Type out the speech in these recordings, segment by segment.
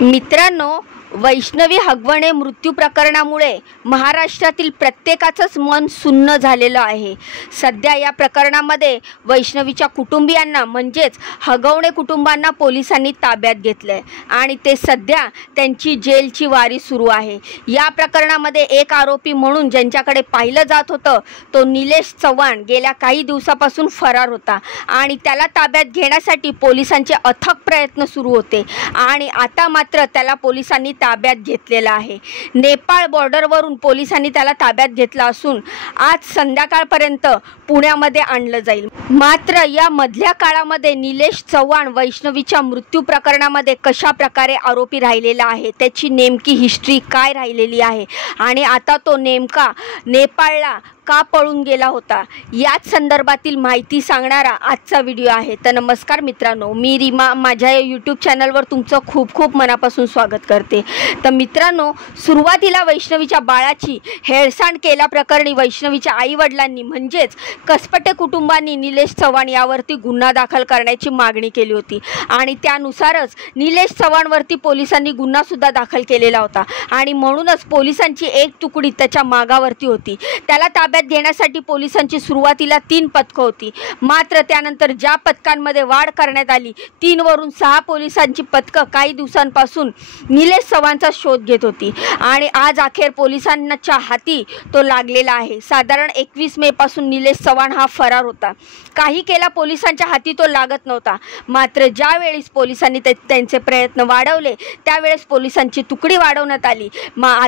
मित्रांनो, वैष्णवी हगवणे मृत्यू प्रकरणामुळे महाराष्ट्रातील प्रत्येकाचंच मन सुन्न झालेलं आहे। सध्या या प्रकरणामध्ये वैष्णवीच्या कुटुंबियांना म्हणजेच हगवणे कुटुंबांना पोलिसांनी ताब्यात घेतलंय आणि ते सध्या त्यांची जेलची वारी सुरू आहे। या प्रकरणामध्ये एक आरोपी म्हणून ज्यांच्याकडे पाहिलं जात होतं तो निलेश चव्हाण गेल्या काही दिवसापासून फरार होता आणि त्याला ताब्यात घेण्यासाठी पोलिसांचे अथक प्रयत्न सुरू होते आणि आता मात्र त्याला पोलिसांनी ताब्यात घेतलेला आहे। नेपाळ बॉर्डरवरून पोलिसांनी त्याला ताब्यात घेतला असून आज संध्याकाळपर्यंत पुण्यामध्ये आणलं जाईल। मात्र या मधल्या काळामध्ये निलेश चव्हाण वैष्णवीच्या मृत्यू प्रकरणामध्ये कशा प्रकारे आरोपी राहिलेला आहे, त्याची नेमकी हिस्ट्री काय राहिलेली आहे आणि आता तो नेमका नेपाळला का पळून गेला होता, याच संदर्भातील माहिती सांगणारा आजचा व्हिडिओ आहे। तर नमस्कार मित्रांनो, मी रीमा माझ्या यूट्यूब चॅनलवर तुमचं खूप खूप मनापासून स्वागत करते। तर मित्रांनो, सुरुवातीला वैष्णवीच्या बाळाची हेळसांड केल्याप्रकरणी वैष्णवीच्या आईवडिलांनी म्हणजेच कसपटे कुटुंबांनी निलेश चव्हाण यावरती गुन्हा दाखल करण्याची मागणी केली होती आणि त्यानुसारच निलेश चव्हाणवरती पोलिसांनी गुन्हा सुद्धा दाखल केलेला होता आणि म्हणूनच पोलिसांची एक तुकडी त्याच्या मागावरती होती। त्याला ताब्यात घेण्यासाठी पोलिसांची सुरुवातीला 3 पथकं होती, मात्र त्यानंतर ज्या पथकांमध्ये वाढ करण्यात आली 3 वरून 6 पोलिसांची पथकं काही दिवसांपासून निलेश चव्हाणचा शोध घेत होती आणि आज अखेर पोलिसांच्या हाती तो लागलेला आहे। साधारण 21 मे पासून निलेश चव्हाण हा फरार होता। काही केला पोलिसांच्या हाती तो लागत नव्हता, मात्र ज्यावेळेस पोलिसांनी त्यांचे प्रयत्न वाढवले त्यावेळेस पोलिसांची तुकडी वाढवण्यात आली।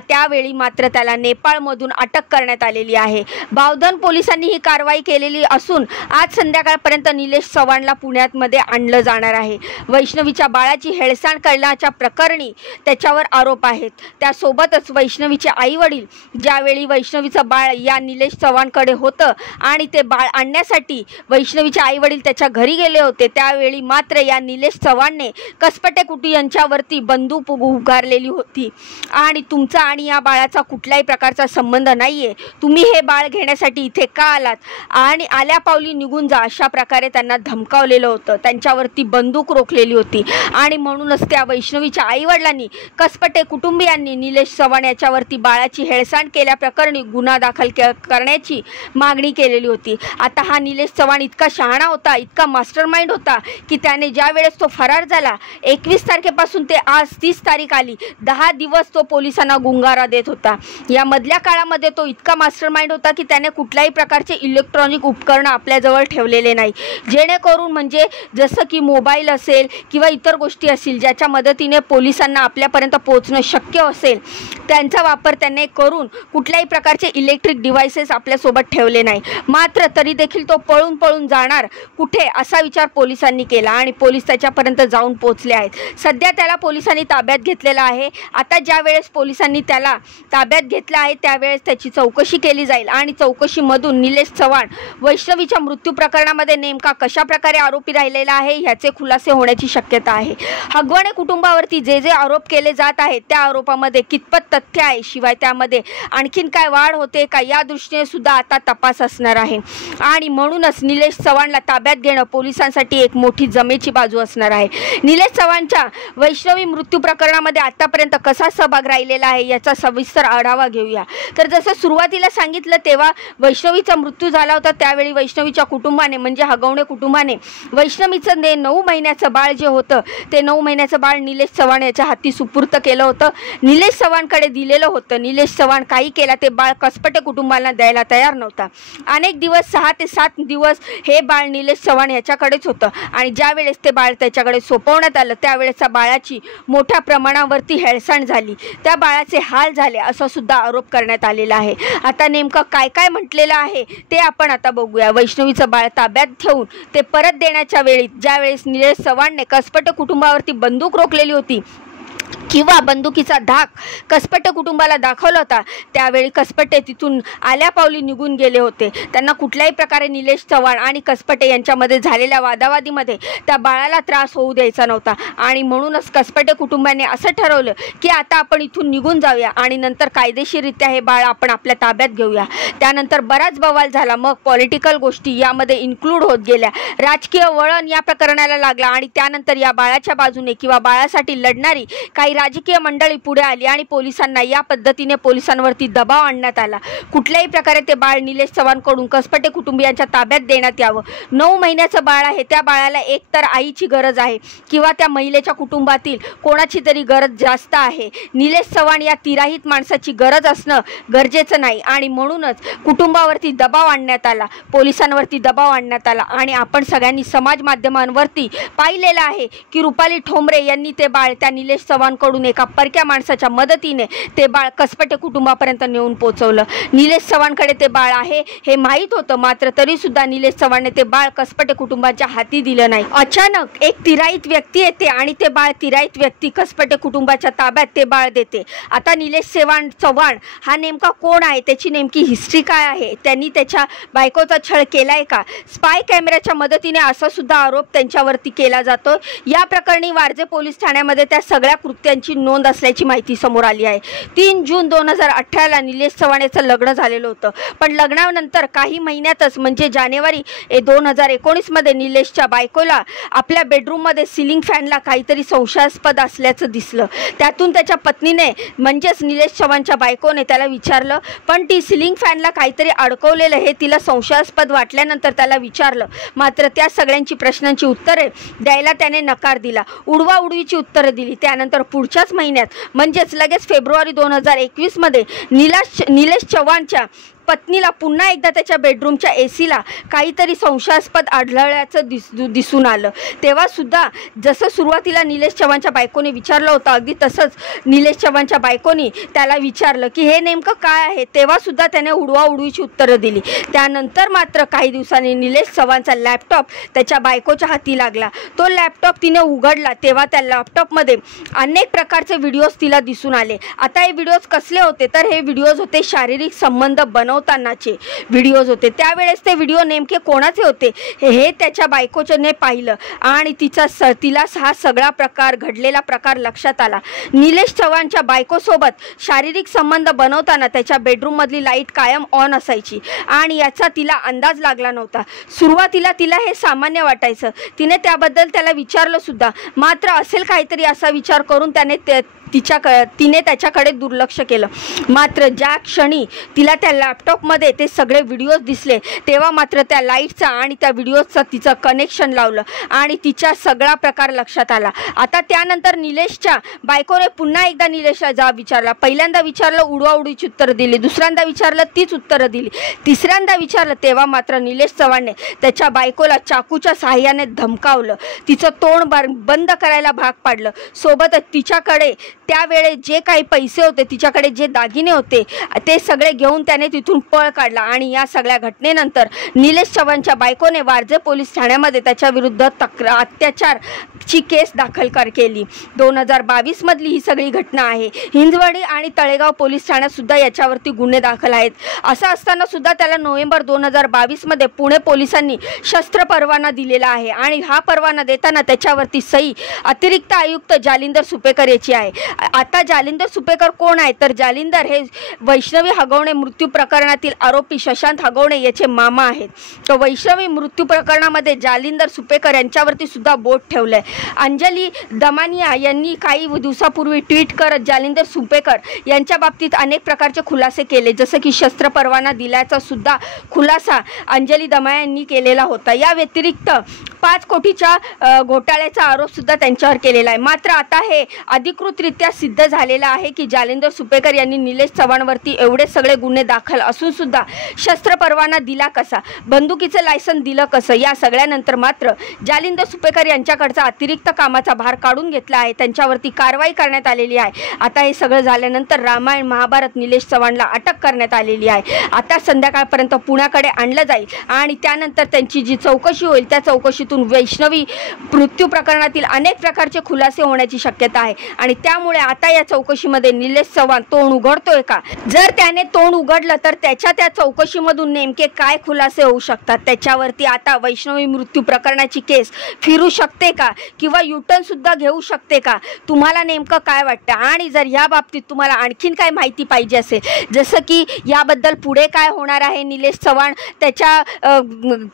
त्यावेळी मात्र त्याला नेपाळमधून अटक करण्यात आलेली आहे। बावधन पोलिसांनी ही कारवाई केलेली असून आज संध्याकाळपर्यंत निलेश चव्हाणला पुण्यामध्ये आणलं जाणार आहे। वैष्णवीच्या बाळाची हेळसांड करण्याच्या प्रकरणी त्याच्यावर आरोप आहेत। त्यासोबतच वैष्णवीचे आईवडील ज्यावेळी वैष्णवीचं बाळ या निलेश चव्हाणकडे होतं आणि ते बाळ आणण्यासाठी वैष्णवीचे आईवडील त्याच्या घरी गेले होते, त्यावेळी मात्र या निलेश चव्हाणने कसपटे कुटुंब यांच्यावरती बंदूक उगारलेली होती आणि तुमचा आणि या बाळाचा कुठल्याही प्रकारचा संबंध नाहीये, तुम्ही हे बाळ घेण्यासाठी इथे का आलात आणि आल्या पावली निघून जा, अशा प्रकारे त्यांना धमकावलेलं होतं। त्यांच्यावरती बंदूक रोखलेली होती आणि म्हणूनच त्या वैष्णवीच्या आईवडिलांनी कसपटे कुटुंबियांनी निलेश चव्हाण याच्यावरती बाळाची हेळसांड केल्याप्रकरणी गुन्हा दाखल करण्याची मागणी केलेली होती। आता हा निलेश चव्हाण इतका शहाणा होता, इतका मास्टरमाइंड होता की त्याने ज्या वेळेस तो फरार झाला 21 तारखेपासून ते आज 30 तारीख आली 10 दिवस तो पोलिसांना गुंगारा देत होता। या मधल्या काळामध्ये तो इतका मास्टरमाइंड होता की त्याने कुठल्याही प्रकारचे इलेक्ट्रॉनिक उपकरण आपल्याजवळ ठेवलेले नाही, जेणेकरून म्हणजे जसं की मोबाईल असेल किंवा इतर गोष्टी असतील ज्याच्या मदतीने पोलिसांना आपल्यापर्यंत पोहोचणं शक्य असेल त्यांचा वापर त्याने करून कुठल्याही प्रकारचे इलेक्ट्रिक डिव्हाइसेस आपल्यासोबत ठेवले नाही। मात्र तरी देखील तो पळून जाणार कुठे असा विचार पोलिसांनी केला आणि पोलीस त्याच्यापर्यंत जाऊन पोहोचले आहेत। सध्या त्याला पोलिसांनी ताब्यात घेतलेला आहे। आता ज्या वेळेस पोलिसांनी त्याला ताब्यात घेतलं आहे त्यावेळेस त्याची चौकशी केली जाईल आणि चौकशीमधून निलेश चव्हाण वैष्णवीच्या मृत्यू प्रकरणामध्ये नेमका कशा प्रकारे आरोपी राहिलेला आहे ह्याचे खुलासे होण्याची शक्यता आहे। हगवणे कुटुंबावरती जे जे आरोप केले जात आहेत त्या आरोपामध्ये कितपत तथ्य आहे, शिवाय त्यामध्ये आणखीन काय वाढ होते का, या दृष्टीने सुद्धा आता तपास असणार आहे आणि म्हणूनच निलेश चव्हाणला ताब्यात घेणं पोलिसांसाठी एक मोठी जमेची बाजू असणार आहे। निलेश चव्हाणच्या वैष्णवी मृत्यू प्रकरणामध्ये आतापर्यंत कसा सहभाग राहिलेला आहे याचा सविस्तर आढावा घेऊया। तर जसं सुरुवातीला सांगितलं तेव्हा वैष्णवीचा मृत्यू झाला होता त्यावेळी वैष्णवीच्या कुटुंबाने म्हणजे हगवणे कुटुंबाने वैष्णवीचं 9 महिन्याचं बाळ जे होतं ते 9 महिन्याचं बाळ निलेश चव्हाण याच्या हाती सुपूर्त केलं होतं, निलेश चव्हाणकडे दिलेलं होतं। निलेश चव्हाण काही केला ते बाळ कसपटे कुटुंबाला द्यायला तयार नव्हता। अनेक दिवस 6 ते 7 दिवस हे बाळ निलेश चव्हाण याच्याकडेच होतं आणि ज्या वेळेस ते बाळ त्याच्याकडे सोपवण्यात आलं त्यावेळेस त्या बाळाची मोठ्या प्रमाणावरती हेळसांड झाली, त्या बाळाचे हाल झाले असा सुद्धा आरोप करण्यात आलेला आहे। आता नेमकं काय काय म्हटलेलं आहे ते आपण आता बघूया। वैष्णवीचं बाळ ताब्यात ठेवून ते परत देण्याच्या वेळी ज्यावेळेस निलेश चव्हाणने कसपटे कुटुंबावरती बंदूक रोखलेली होती किंवा बंदुकीचा धाक कसपटे कुटुंबाला दाखवला होता त्यावेळी कसपटे तिथून आल्या पावली निघून गेले होते। त्यांना कुठल्याही प्रकारे निलेश चव्हाण आणि कसपटे यांच्यामध्ये झालेल्या वादावादीमध्ये त्या बाळाला त्रास होऊ द्यायचा नव्हता आणि म्हणूनच कसपटे कुटुंबाने असं ठरवलं की आता आपण इथून निघून जाऊया आणि नंतर कायदेशीररित्या हे बाळ आपण आपल्या ताब्यात घेऊया। त्यानंतर बराच बवाल झाला, मग पॉलिटिकल गोष्टी यामध्ये इन्क्लूड होत गेल्या, राजकीय वळण या प्रकरणाला लागला आणि त्यानंतर या बाळाच्या बाजूने किंवा बाळासाठी लढणारी काही राजकीय मंडळी पुढे आली आणि पोलिसांना या पद्धतीने पोलिसांवरती दबाव आणण्यात आला। कुठल्याही प्रकारे ते बाळ निलेश चव्हाणकडून कसपटे कुटुंबियांच्या ताब्यात देण्यात यावं। 9 महिन्याचं बाळ आहे, त्या बाळाला एकतर आईची गरज आहे किंवा त्या महिलेच्या कुटुंबातील कोणाची तरी गरज जास्त आहे। निलेश चव्हाण या तिराहित माणसाची गरज असणं गरजेचं नाही आणि म्हणूनच कुटुंबावरती दबाव आणण्यात आला, पोलिसांवरती दबाव आणण्यात आला। आणि आपण सगळ्यांनी समाज माध्यमांवरती पाहिलेलं आहे की रुपाली ठोंबरे यांनी ते बाळ त्या निलेश चव्हाणकडून एका परक्या माणसाच्या मदतीने ते बाळ कसपटे कुटुंबापर्यंत नेऊन पोहोचवलं। निलेश चव्हाणकडे ते बाळ आहे हे माहीत होतं, मात्र तरी सुद्धा निलेश चव्हाणने ते बाळ कसपटे कुटुंबाच्या हाती दिलं नाही। अचानक एक तिराहित व्यक्ती येते आणि ते बाळ तिराहित व्यक्ती कसपटे कुटुंबाच्या ताब्यात ते बाळ देते। आता निलेश चव्हाण हा नेमका कोण आहे, त्याची नेमकी हिस्ट्री काय आहे, त्यांनी त्याच्या बायकोचा छळ केलाय का, स्पाय कॅमेऱ्याच्या मदतीने असा सुद्धा आरोप त्यांच्यावरती केला जातो। या प्रकरणी वारजे पोलीस ठाण्यामध्ये त्या सगळ्या कृत्यांची नोंद असल्याची माहिती समोर आली आहे। 3 जून 2018 ला निलेश चव्हाण याचं लग्न झालेलं होतं, पण लग्नानंतर काही महिन्यातच म्हणजे जानेवारी 2019 मध्ये निलेशच्या बायकोला आपल्या बेडरूममध्ये सिलिंग फॅनला काहीतरी संशयास्पद असल्याचं दिसलं। त्यातून त्याच्या पत्नीने म्हणजेच निलेश चव्हाणच्या बायकोने त्याला विचारलं, पण ती सिलिंग फॅनला काहीतरी अडकवलेलं हे तिला संशयास्पद वाटल्यानंतर त्याला विचारलं, मात्र त्या सगळ्यांची प्रश्नांची उत्तरे द्यायला त्याने नकार दिला, उडवाउडवीची उत्तरं दिली। त्यानंतर पुढच्याच महिन्यात म्हणजेच लगेच फेब्रुवारी 2021 मध्ये निलेश चव्हाणच्या पत्नीला पुन्हा एकदा त्याच्या बेडरूमच्या एसीला काहीतरी संशयास्पद आढळल्याचं दिसून आलं। तेव्हा सुद्धा जसं सुरुवातीला निलेश चव्हाणच्या बायकोने विचारलं होतं, अगदी तसंच निलेश चव्हाणच्या बायकोनी त्याला विचारलं की हे नेमकं काय आहे, तेव्हा सुद्धा त्याने उडवाउडवीची उत्तरं दिली। त्यानंतर मात्र काही दिवसांनी निलेश चव्हाणचा लॅपटॉप त्याच्या बायकोच्या हाती लागला। तो लॅपटॉप तिने उघडला तेव्हा त्या लॅपटॉपमध्ये अनेक प्रकारचे व्हिडिओज तिला दिसून आले। आता हे व्हिडिओज कसले होते तर हे व्हिडिओज होते शारीरिक संबंध बनवतानाचे व्हिडिओज होते। त्यावेळेस ते व्हिडिओ नेमके कोणाचे होते हे त्याच्या बायकोने पाहिलं आणि तिला हा सगळा प्रकार घडलेला प्रकार लक्षात आला। निलेश चव्हाणच्या बायकोसोबत शारीरिक संबंध बनवताना त्याच्या बेडरूममधली लाईट कायम ऑन असायची आणि याचा तिला अंदाज लागला नव्हता। सुरुवातीला तिला हे सामान्य वाटायचं, तिने त्याबद्दल त्याला विचारलं सुद्धा, मात्र असेल काहीतरी असा विचार करून तिने त्याच्याकडे दुर्लक्ष केलं। मात्र ज्या क्षणी तिला त्या लॅपटॉपमध्ये ते सगळे व्हिडिओज दिसले तेव्हा मात्र त्या लाईटचा आणि त्या व्हिडिओजचा तिचं कनेक्शन लावलं आणि तिच्या सगळा प्रकार लक्षात आला। आता त्यानंतर निलेशच्या बायकोने पुन्हा एकदा निलेशला जाब विचारला। पहिल्यांदा विचारलं, उडवाउडवीची उत्तरं दिली, दुसऱ्यांदा विचारलं, तीच उत्तरं दिली, तिसऱ्यांदा विचारलं तेव्हा मात्र निलेश चव्हाणने त्याच्या बायकोला चाकूच्या साहाय्याने धमकावलं, तिचं तोंड बंद करायला भाग पाडलं। सोबतच तिच्याकडे त्यावेळे जे काही पैसे होते, तिच्याकडे जे दागिने होते ते सगळे घेऊन त्याने तिथून पळ काढला आणि या सगळ्या घटनेनंतर निलेश चव्हाणच्या बायकोने वारजे पोलीस ठाण्यामध्ये त्याच्या विरुद्ध अत्याचारची केस दाखल केली। 2022 मधली ही सगळी घटना आहे। हिंजवडी आणि तळेगाव पोलीस ठाण्यात सुद्धा याच्यावरती गुन्हे दाखल आहेत। असं असताना सुद्धा त्याला नोव्हेंबर 2022 मध्ये पुणे पोलिसांनी शस्त्र परवाना दिलेला आहे आणि हा परवाना देताना त्याच्यावरती सही अतिरिक्त आयुक्त जालिंदर सुपेकर याची आहे। आता जालिंदर सुपेकर कोण आहे तर जालिंदर हे वैष्णवी हगवणे मृत्यू प्रकरणातील आरोपी शशांत हगवणे याचे मामा आहेत। तो वैष्णवी मृत्यू प्रकरणामध्ये जालिंदर सुपेकर यांच्यावरती सुद्धा बोट ठेवलंय। अंजली दमानिया यांनी काही दिवसापूर्वी ट्विट करत जालिंदर सुपेकर यांच्या बाबतीत अनेक प्रकारचे खुलासे केले, जसं की शस्त्र परवाना दिल्याचा सुद्धा खुलासा अंजली दमानिया यांनी केलेला होता। या व्यतिरिक्त 5 कोटीच्या घोटाळ्याचा आरोप सुद्धा त्यांच्यावर केलेला आहे। मात्र आता हे अधिकृतरित्या सिद्ध झालेलं आहे की जालिंदर सुपेकर यांनी निलेश चव्हाणवरती एवढे सगळे गुन्हे दाखल असून सुद्धा शस्त्र परवाना दिला कसा, बंदुकीचं लायसन दिलं कसं, या सगळ्यानंतर मात्र जालिंदर सुपेकर यांच्याकडचा अतिरिक्त कामाचा भार काढून घेतला आहे, त्यांच्यावरती कारवाई करण्यात आलेली आहे। आता हे सगळं झाल्यानंतर रामायण महाभारत निलेश चव्हाणला अटक करण्यात आलेली आहे। आता संध्याकाळपर्यंत पुण्याकडे आणलं जाईल आणि त्यानंतर त्यांची जी चौकशी होईल त्या चौकशीतून वैष्णवी मृत्यू प्रकरणातील अनेक प्रकारचे खुलासे होण्याची शक्यता आहे आणि त्यामुळे आता या चौकशीमध्ये निलेश चव्हाण तोंड उघडतोय का, जर त्याने तोंड उघडलं तर त्याच्या त्या चौकशीमधून नेमके काय खुलासे होऊ शकतात, त्याच्यावरती आता वैष्णवी मृत्यू प्रकरणाची केस फिरू शकते का किंवा युटर्न सुद्धा घेऊ शकते का, तुम्हाला नेमकं काय वाटतं? आणि जर या बाबतीत तुम्हाला आणखीन काय माहिती पाहिजे असेल, जसं की याबद्दल पुढे काय होणार आहे, निलेश चव्हाण त्याच्या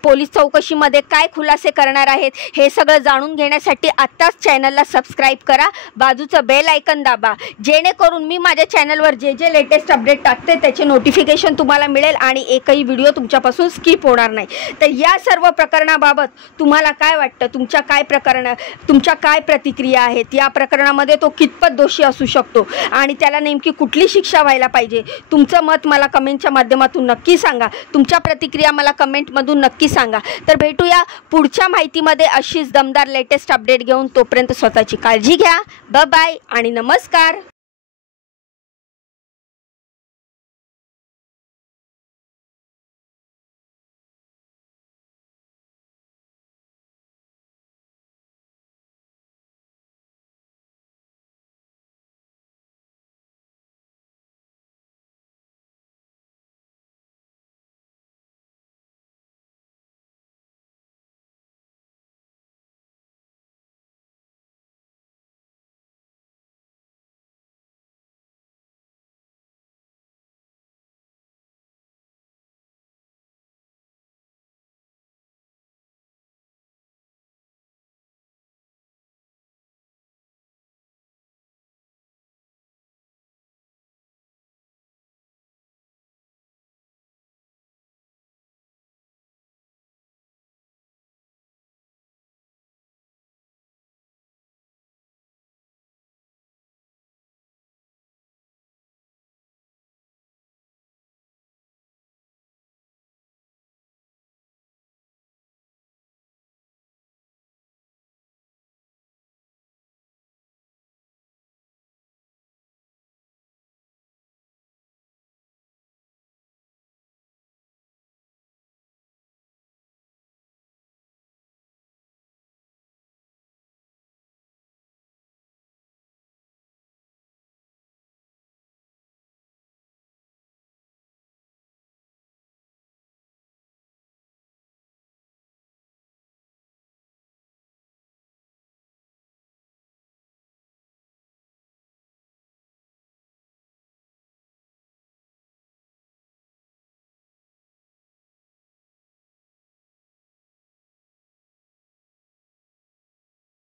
पोलीस चौकशीमध्ये काय खुलासे करणार आहेत, हे सगळं जाणून घेण्यासाठी आत्ताच चॅनलला सबस्क्राईब करा, बाजूचं बेल आयकन दाबा, जेणेकरून मी माझ्या चॅनलवर जे जे लेटेस्ट अपडेट टाकते त्याचे नोटिफिकेशन तुम्हाला मिळेल आणि एकही व्हिडिओ तुमच्यापासून स्किप होणार नाही. तर या सर्व प्रकरणाबाबत तुम्हाला काय वाटतं, तुमच्या काय प्रतिक्रिया आहेत, या प्रकरणामध्ये तो कितपत दोषी असू शकतो आणि त्याला नेमकी कुठली शिक्षा व्हायला पाहिजे, तुमचं मत मला कमेंटच्या माध्यमातून नक्की सांगा. तुमच्या प्रतिक्रिया मला कमेंटमधून नक्की सांगा. तर भेटूया पुढच्या माहितीमध्ये अशीच दमदार लेटेस्ट अपडेट घेऊन. तोपर्यंत स्वतःची काळजी घ्या. बाय बाय आणि नमस्कार.